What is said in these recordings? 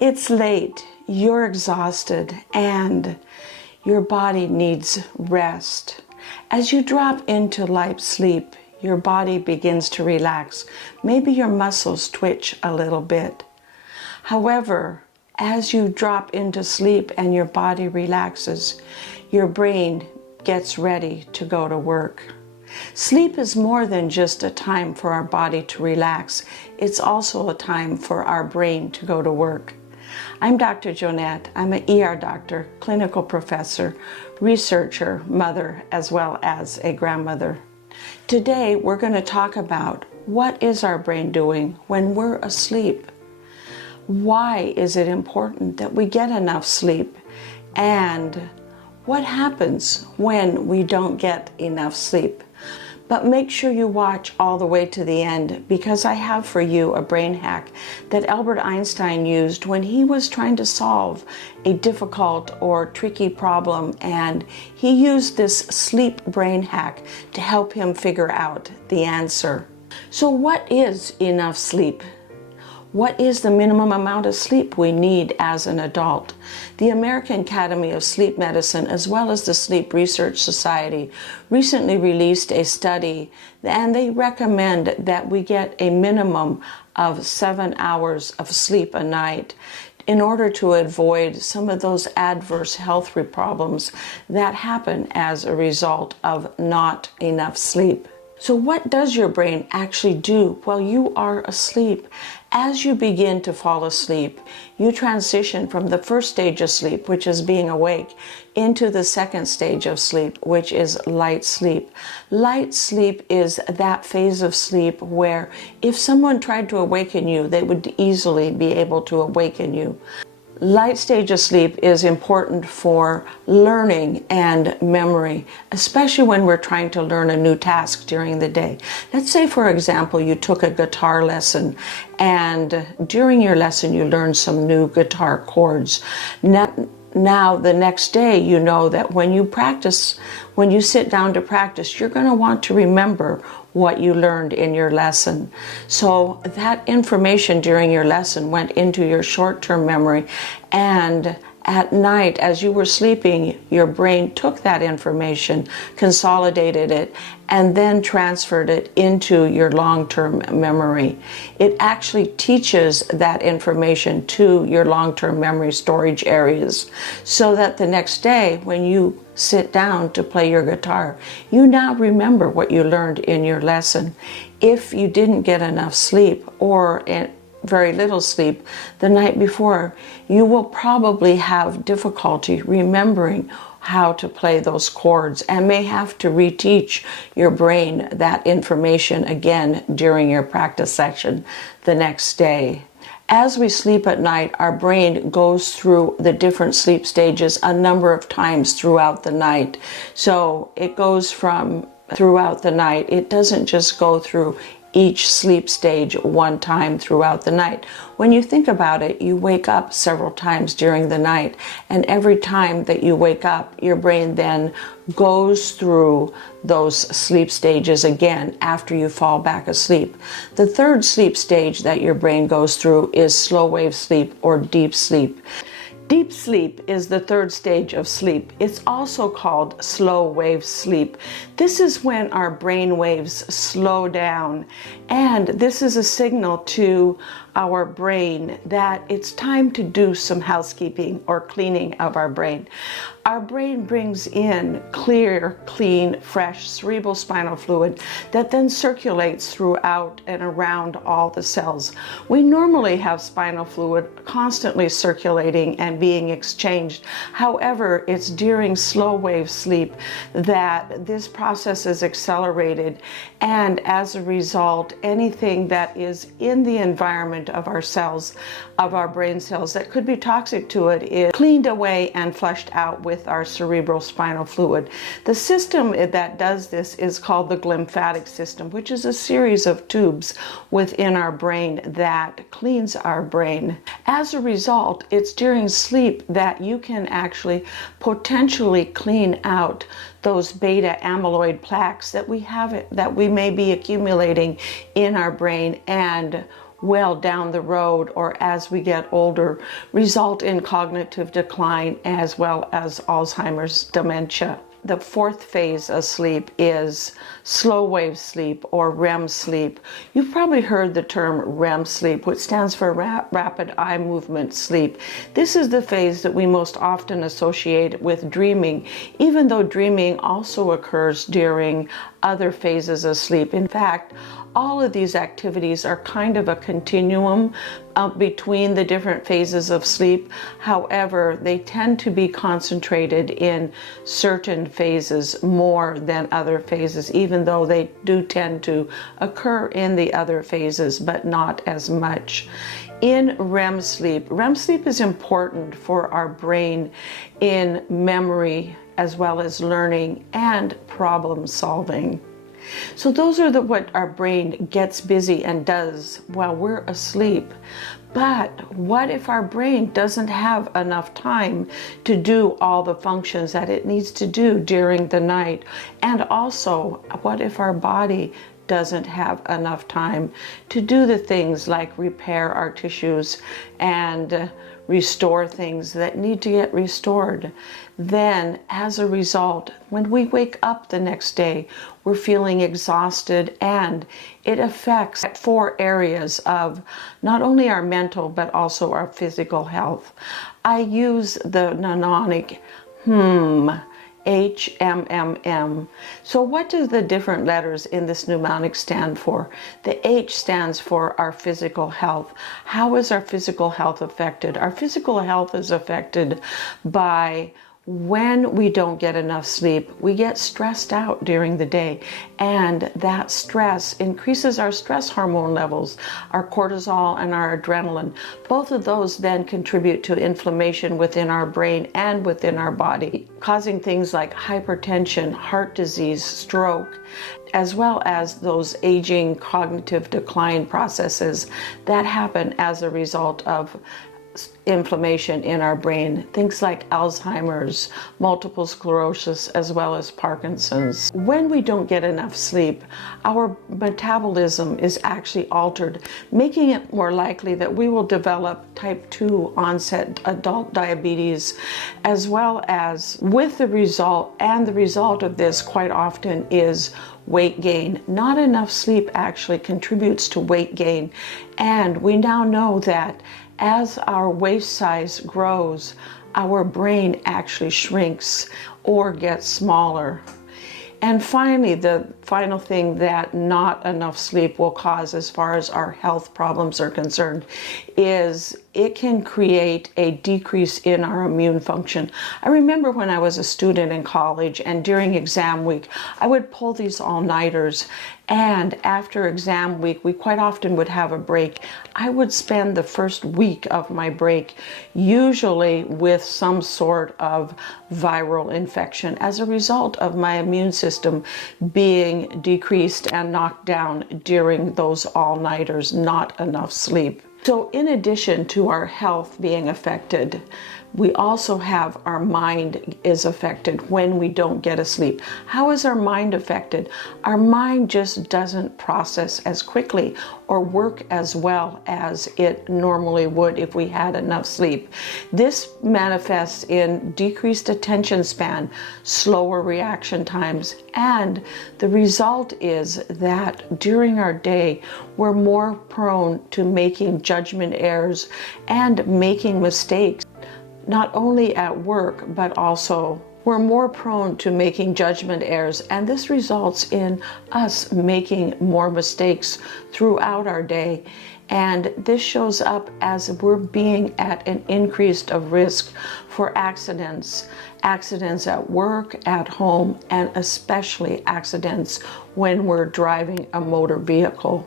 It's late, you're exhausted, and your body needs rest. As you drop into light sleep, your body begins to relax. Maybe your muscles twitch a little bit. However, as you drop into sleep and your body relaxes, your brain gets ready to go to work. Sleep is more than just a time for our body to relax. It's also a time for our brain to go to work. I'm Dr. Jonette. I'm an ER doctor, clinical professor, researcher, mother, as well as a grandmother. Today, we're going to talk about what is our brain doing when we're asleep? Why is it important that we get enough sleep? And what happens when we don't get enough sleep? But make sure you watch all the way to the end, because I have for you a brain hack that Albert Einstein used when he was trying to solve a difficult or tricky problem, and he used this sleep brain hack to help him figure out the answer. So what is enough sleep? What is the minimum amount of sleep we need as an adult? The American Academy of Sleep Medicine, as well as the Sleep Research Society, recently released a study, and they recommend that we get a minimum of 7 hours of sleep a night in order to avoid some of those adverse health problems that happen as a result of not enough sleep. So what does your brain actually do while you are asleep? As you begin to fall asleep, you transition from the first stage of sleep, which is being awake, into the second stage of sleep, which is light sleep. Light sleep is that phase of sleep where if someone tried to awaken you, they would easily be able to awaken you. Light stage of sleep is important for learning and memory, especially when we're trying to learn a new task during the day. Let's say, for example, you took a guitar lesson, and during your lesson you learned some new guitar chords. Now the next day, you know that when you sit down to practice, you're going to want to remember what you learned in your lesson. So that information during your lesson went into your short-term memory, and at night, as you were sleeping, your brain took that information, consolidated it, and then transferred it into your long-term memory. It actually teaches that information to your long-term memory storage areas, so that the next day when you sit down to play your guitar, you now remember what you learned in your lesson. If you didn't get enough sleep or very little sleep the night before, you will probably have difficulty remembering how to play those chords and may have to reteach your brain that information again during your practice session the next day. As we sleep at night, our brain goes through the different sleep stages a number of times throughout the night. So it goes from throughout the night. It doesn't just go through each sleep stage one time throughout the night. When you think about it, you wake up several times during the night, and every time that you wake up, your brain then goes through those sleep stages again after you fall back asleep. The third sleep stage that your brain goes through is slow wave sleep or deep sleep. Deep sleep is the third stage of sleep. It's also called slow wave sleep. This is when our brain waves slow down, and this is a signal to our brain that it's time to do some housekeeping or cleaning of our brain. Our brain brings in clear, clean, fresh cerebral spinal fluid that then circulates throughout and around all the cells. We normally have spinal fluid constantly circulating and being exchanged. However, it's during slow wave sleep that this process is accelerated, and as a result, anything that is in the environment of our cells, of our brain cells, that could be toxic to it is cleaned away and flushed out with our cerebral spinal fluid. The system that does this is called the glymphatic system, which is a series of tubes within our brain that cleans our brain. As a result, it's during sleep that you can actually potentially clean out those beta amyloid plaques that we may be accumulating in our brain, and well down the road or as we get older result in cognitive decline as well as Alzheimer's, dementia. The fourth phase of sleep is slow wave sleep or REM sleep. You've probably heard the term REM sleep, which stands for rapid eye movement sleep. This is the phase that we most often associate with dreaming, even though dreaming also occurs during other phases of sleep. In fact, all of these activities are kind of a continuum between the different phases of sleep. However, they tend to be concentrated in certain phases more than other phases, even though they do tend to occur in the other phases, but not as much. In REM sleep is important for our brain in memory as well as learning and problem solving. So those are what our brain gets busy and does while we're asleep. But what if our brain doesn't have enough time to do all the functions that it needs to do during the night? And also, what if our body doesn't have enough time to do the things like repair our tissues and restore things that need to get restored? Then, as a result, when we wake up the next day, we're feeling exhausted, and it affects 4 areas of not only our mental but also our physical health. I use the mnemonic HMMM. So what do the different letters in this mnemonic stand for? The H stands for our physical health. How is our physical health affected? Our physical health is affected by when we don't get enough sleep. We get stressed out during the day, and that stress increases our stress hormone levels, our cortisol and our adrenaline. Both of those then contribute to inflammation within our brain and within our body, causing things like hypertension, heart disease, stroke, as well as those aging cognitive decline processes that happen as a result of inflammation in our brain, things like Alzheimer's, multiple sclerosis, as well as Parkinson's. When we don't get enough sleep, our metabolism is actually altered, making it more likely that we will develop type 2 onset adult diabetes, as well as with the result of this quite often is weight gain. Not enough sleep actually contributes to weight gain, and we now know that as our waist size grows, our brain actually shrinks or gets smaller. And finally, the final thing that not enough sleep will cause as far as our health problems are concerned is it can create a decrease in our immune function. I remember when I was a student in college and during exam week, I would pull these all-nighters, and after exam week, we quite often would have a break. I would spend the first week of my break usually with some sort of viral infection as a result of my immune system being decreased and knocked down during those all-nighters, not enough sleep. So in addition to our health being affected, we also have our mind is affected when we don't get a sleep. How is our mind affected? Our mind just doesn't process as quickly or work as well as it normally would if we had enough sleep. This manifests in decreased attention span, slower reaction times, and the result is that during our day, we're more prone to making judgment errors and making mistakes. Not only at work, but also we're more prone to making judgment errors, and this results in us making more mistakes throughout our day. And this shows up as we're being at an increased of risk for accidents at work, at home, and especially accidents when we're driving a motor vehicle.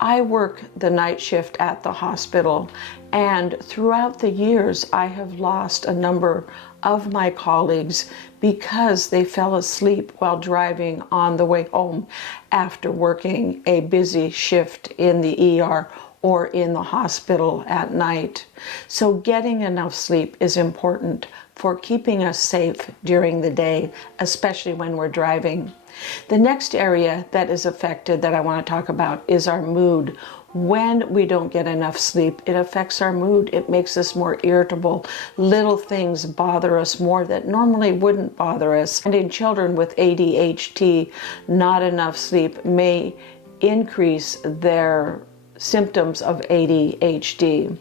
I work the night shift at the hospital, and throughout the years I have lost a number of my colleagues because they fell asleep while driving on the way home after working a busy shift in the ER or in the hospital at night. So getting enough sleep is important for keeping us safe during the day, especially when we're driving. The next area that is affected that I want to talk about is our mood. When we don't get enough sleep, it affects our mood. It makes us more irritable. Little things bother us more that normally wouldn't bother us. And in children with ADHD, not enough sleep may increase their symptoms of ADHD.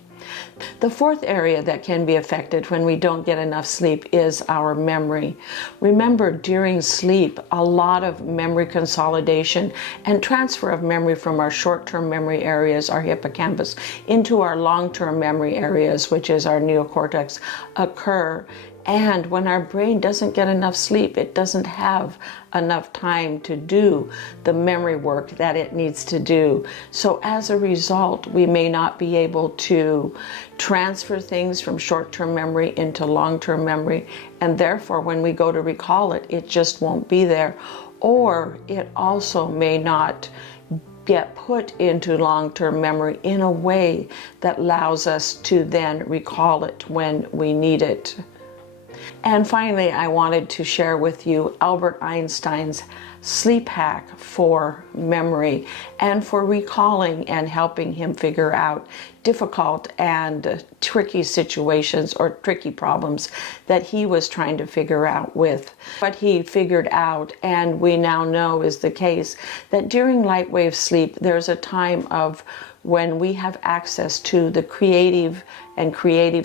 The fourth area that can be affected when we don't get enough sleep is our memory. Remember, during sleep, a lot of memory consolidation and transfer of memory from our short-term memory areas, our hippocampus, into our long-term memory areas, which is our neocortex, occur. And when our brain doesn't get enough sleep, it doesn't have enough time to do the memory work that it needs to do. So as a result, we may not be able to transfer things from short-term memory into long-term memory. And therefore, when we go to recall it, it just won't be there. Or it also may not get put into long-term memory in a way that allows us to then recall it when we need it. And finally, I wanted to share with you Albert Einstein's sleep hack for memory and for recalling and helping him figure out difficult and tricky situations or tricky problems that he was trying to figure out with. What he figured out, and we now know is the case, that during light wave sleep, there's a time of when we have access to the creative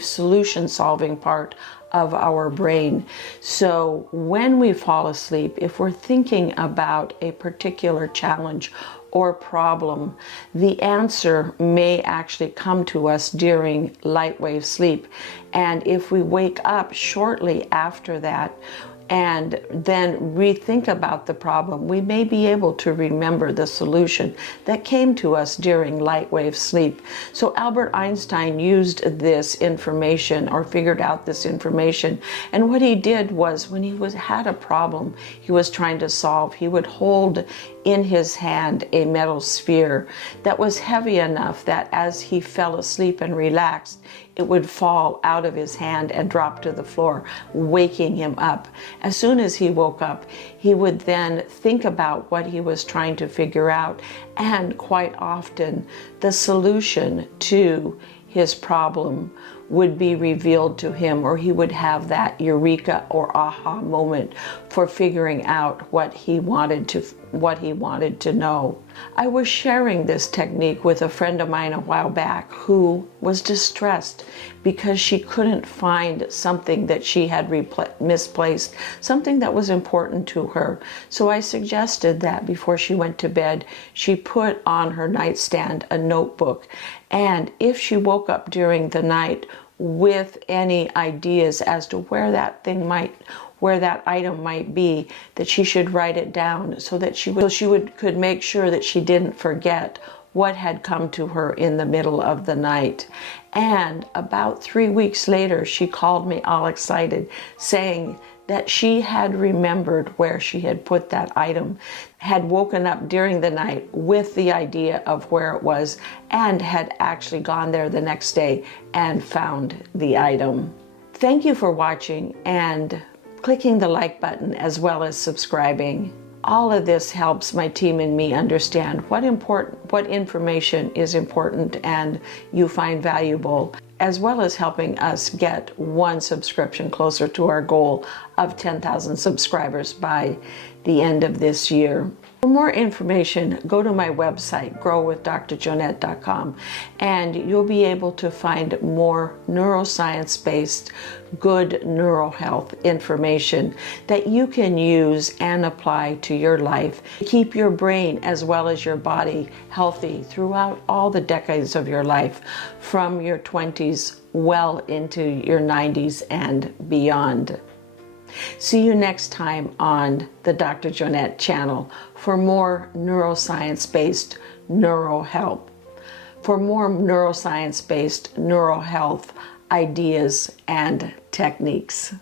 solution solving part of our brain. So when we fall asleep, if we're thinking about a particular challenge or problem, the answer may actually come to us during light wave sleep. And if we wake up shortly after that and then rethink about the problem, we may be able to remember the solution that came to us during light wave sleep. So Albert Einstein used this information, or figured out this information, and what he did was, when he had a problem he was trying to solve, he would hold in his hand a metal sphere that was heavy enough that as he fell asleep and relaxed, it would fall out of his hand and drop to the floor, waking him up. As soon as he woke up, he would then think about what he was trying to figure out, and quite often the solution to his problem would be revealed to him, or he would have that eureka or aha moment for figuring out what he wanted to know. I was sharing this technique with a friend of mine a while back who was distressed because she couldn't find something that she had misplaced, something that was important to her. So I suggested that before she went to bed, she put on her nightstand a notebook, and if she woke up during the night with any ideas as to where that item might be, that she should write it down so that she could make sure that she didn't forget what had come to her in the middle of the night. And about 3 weeks later, she called me all excited, saying that she had remembered where she had put that item, had woken up during the night with the idea of where it was, and had actually gone there the next day and found the item. Thank you for watching and clicking the like button, as well as subscribing. All of this helps my team and me understand what information is important and you find valuable, as well as helping us get one subscription closer to our goal of 10,000 subscribers by the end of this year. For more information, go to my website, growwithdrjonette.com, and you'll be able to find more neuroscience-based, good neural health information that you can use and apply to your life. Keep your brain as well as your body healthy throughout all the decades of your life, from your 20s well into your 90s and beyond. See you next time on the Dr. Jonette channel for more neuroscience-based neural health, ideas and techniques.